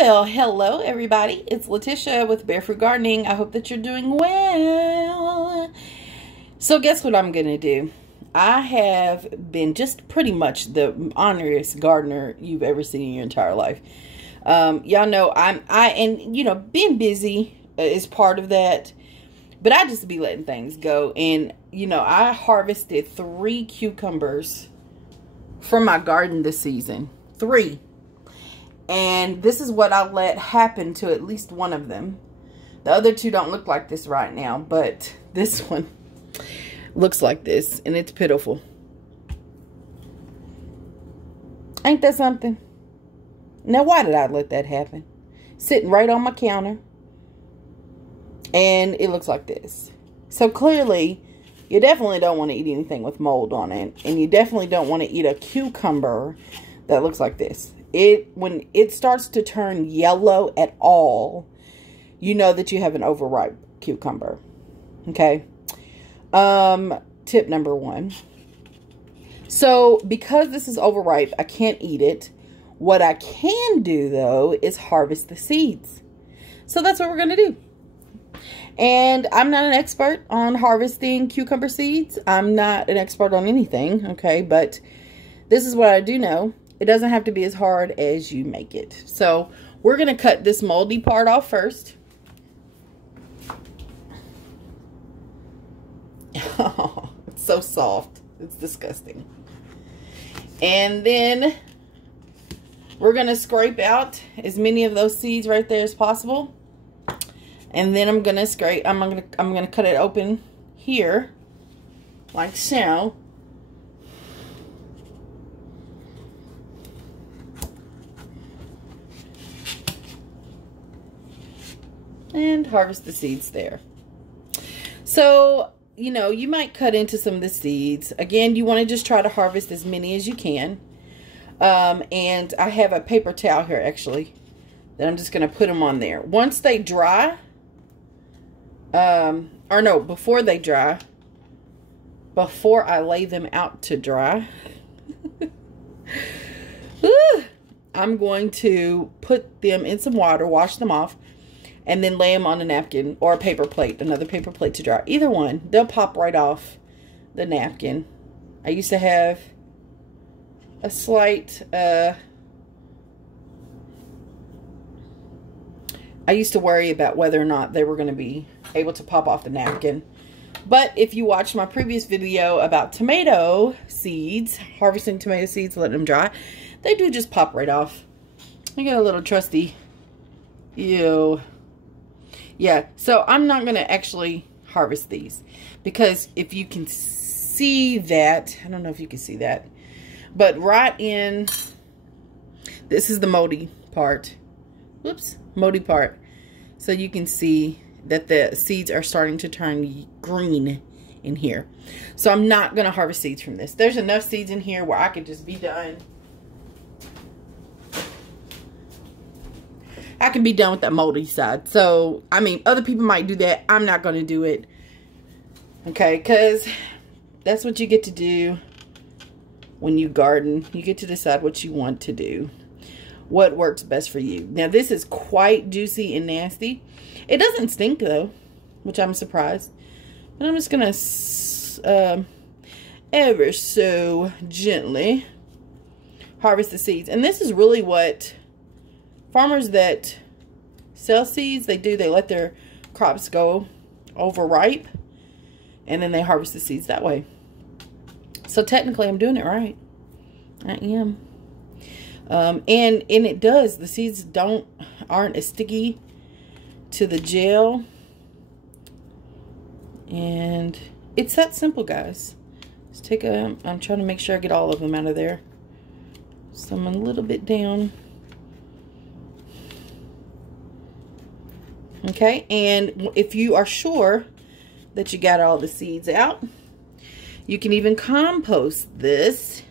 Well, hello everybody. It's Letitia with Barefoot Gardening. I hope that you're doing well. So guess what I'm going to do? I have been just pretty much the honoriest gardener you've ever seen in your entire life. Y'all know being busy is part of that. But I just be letting things go. And, I harvested 3 cucumbers from my garden this season. 3. And this is what I let happen to at least one of them. The other 2 don't look like this right now, but this one looks like this, and it's pitiful. Ain't that something? Now, why did I let that happen? Sitting right on my counter, and it looks like this. So clearly, you definitely don't want to eat anything with mold on it, and you definitely don't want to eat a cucumber that looks like this. When it starts to turn yellow at all, you know that you have an overripe cucumber. Okay. Tip number 1. So because this is overripe, I can't eat it. What I can do though is harvest the seeds. So that's what we're going to do. And I'm not an expert on harvesting cucumber seeds. I'm not an expert on anything. Okay. But this is what I do know. It doesn't have to be as hard as you make it. So we're going to cut this moldy part off first. Oh, it's so soft. It's disgusting. And then we're going to scrape out as many of those seeds right there as possible. And then I'm going to I'm going to cut it open here like so. And harvest the seeds there. So, you might cut into some of the seeds. Again, you want to just try to harvest as many as you can. And I have a paper towel here, actually, that I'm just going to put them on there. Once they dry, before they dry, before I lay them out to dry, I'm going to put them in some water, wash them off, and then lay them on a napkin or a paper plate, another paper plate to dry. Either one, they'll pop right off the napkin. I used to have a slight, I used to worry about whether or not they were going to be able to pop off the napkin. But if you watched my previous video about tomato seeds, harvesting tomato seeds, letting them dry, they do just pop right off. I got a little trusty, ew. Yeah, so I'm not going to actually harvest these because if you can see that, I don't know if you can see that, but right in, this is the moldy part. Whoops, moldy part. So you can see that the seeds are starting to turn green in here. So I'm not going to harvest seeds from this. There's enough seeds in here where I could just be done. I can be done with that moldy side. So, I mean, other people might do that. I'm not going to do it. Okay, because that's what you get to do when you garden. You get to decide what you want to do. What works best for you. Now, this is quite juicy and nasty. It doesn't stink, though, which I'm surprised. But I'm just going to ever so gently harvest the seeds. And this is really what farmers that sell seeds, they do. They let their crops go overripe, and then they harvest the seeds that way. So technically, I'm doing it right. I am. And it does. The seeds aren't as sticky to the gel. And it's that simple, guys. Let's take I'm trying to make sure I get all of them out of there. So I'm a little bit down. Okay, and if you are sure that you got all the seeds out, you can even compost this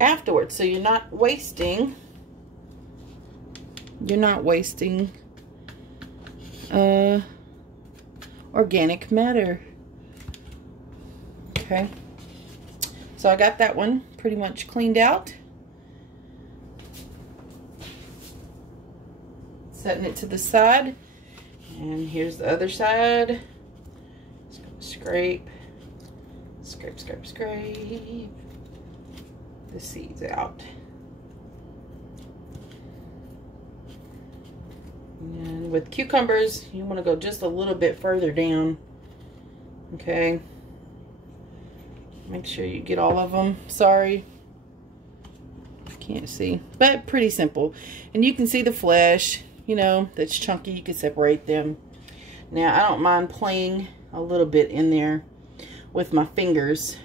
afterwards. So you're not wasting organic matter. Okay, so I got that one pretty much cleaned out. Setting it to the side. And here's the other side. Just gonna scrape, scrape, scrape, scrape the seeds out. And with cucumbers, you want to go just a little bit further down. Okay. Make sure you get all of them. Sorry. Can't see. But pretty simple. And you can see the flesh, you know, that's chunky. You can separate them. Now, I don't mind playing a little bit in there with my fingers.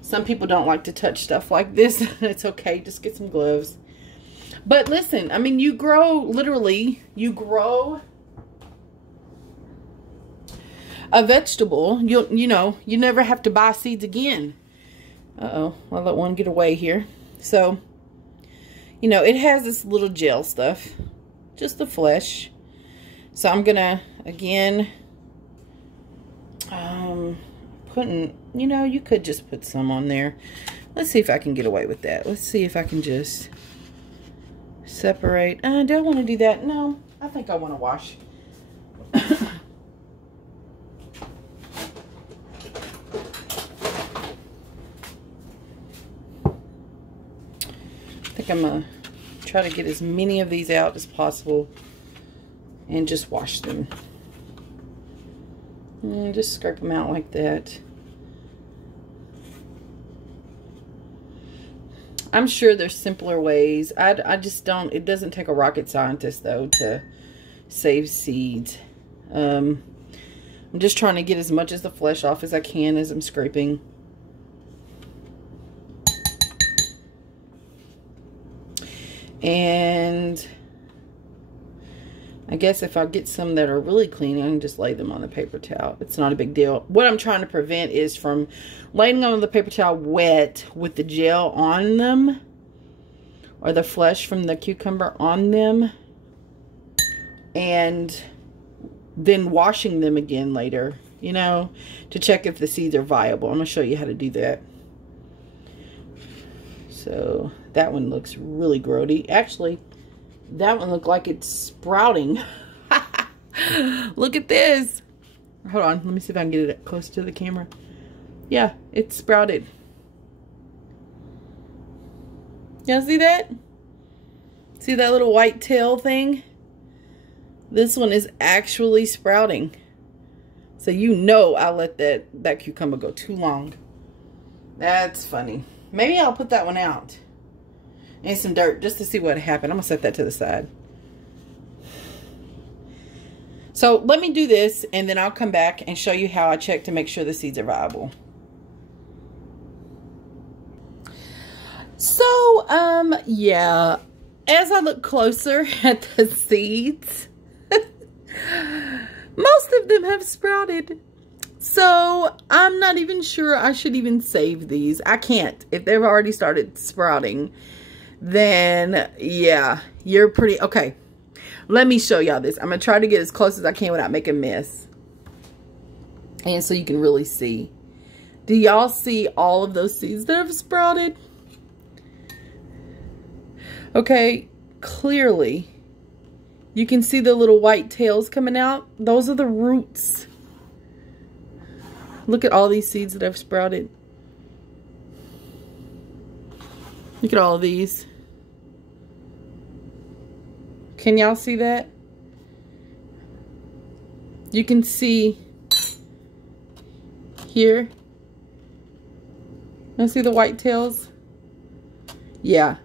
Some people don't like to touch stuff like this. It's okay. Just get some gloves. But listen, I mean, you grow, literally, you grow a vegetable. You know, you never have to buy seeds again. Uh-oh, I'll let one get away here. So, you know, it has this little gel stuff, just the flesh. So I'm gonna, again, putting, you know, you could just put some on there. Let's see if I can get away with that. Let's see if I can just separate. Do I want to do that? No, I think I want to wash. I think I'm going to try to get as many of these out as possible and just wash them. And just scrape them out like that. I'm sure there's simpler ways. I just don't, it doesn't take a rocket scientist though to save seeds. I'm just trying to get as much of the flesh off as I can as I'm scraping. And I guess if I get some that are really clean, I can just lay them on the paper towel. It's not a big deal. What I'm trying to prevent is from laying them on the paper towel wet with the gel on them or the flesh from the cucumber on them and then washing them again later, you know, to check if the seeds are viable. I'm going to show you how to do that. So that one looks really grody. Actually, that one looked like it's sprouting. Look at this. Hold on. Let me see if I can get it close to the camera. Yeah, it's sprouted. Y'all see that? See that little white tail thing? This one is actually sprouting. So you know I let that cucumber go too long. That's funny. Maybe I'll put that one out. And some dirt just to see what happened. I'm going to set that to the side. So let me do this and then I'll come back and show you how I check to make sure the seeds are viable. So, yeah, as I look closer at the seeds, most of them have sprouted. So I'm not even sure I should even save these. I can't. If they've already started sprouting, then yeah, you're pretty, okay. Let me show y'all this. I'm going to try to get as close as I can without making a mess. And so you can really see. Do y'all see all of those seeds that have sprouted? Okay, clearly you can see the little white tails coming out. Those are the roots. Look at all these seeds that have sprouted. Look at all of these. Can y'all see that? You can see here. You see the white tails? Yeah,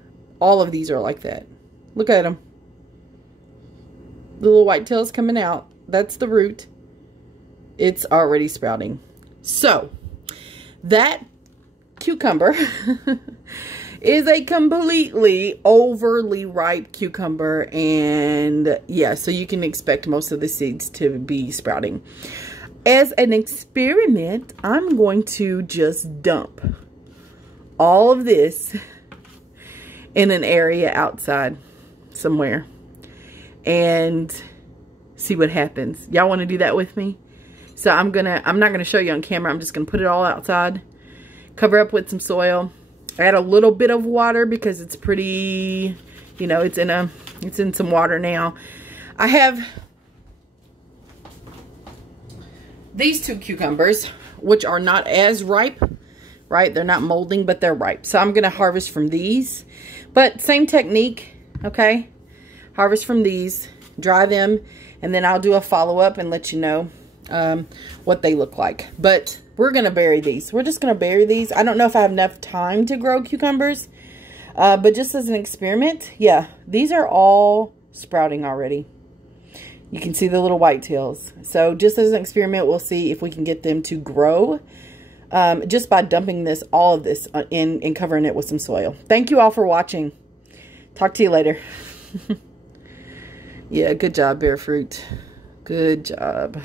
all of these are like that. Look at them. The little white tails coming out. That's the root. It's already sprouting. So, that cucumber is a completely overly ripe cucumber, and yeah, so you can expect most of the seeds to be sprouting. As an experiment, I'm going to just dump all of this in an area outside somewhere and see what happens. Y'all want to do that with me? So I'm not gonna show you on camera. I'm just gonna put it all outside, cover up with some soil, add a little bit of water because it's pretty, you know, it's in some water now. I have these 2 cucumbers, which are not as ripe, right? They're not molding, but they're ripe. So I'm going to harvest from these. But same technique, okay? Harvest from these, dry them, and then I'll do a follow-up and let you know what they look like. But we're going to bury these. We're just going to bury these. I don't know if I have enough time to grow cucumbers, but just as an experiment, yeah, these are all sprouting already. You can see the little whitetails. So just as an experiment, we'll see if we can get them to grow just by dumping this, all of this in and covering it with some soil. Thank you all for watching. Talk to you later. Yeah, good job, Bear Fruit. Good job.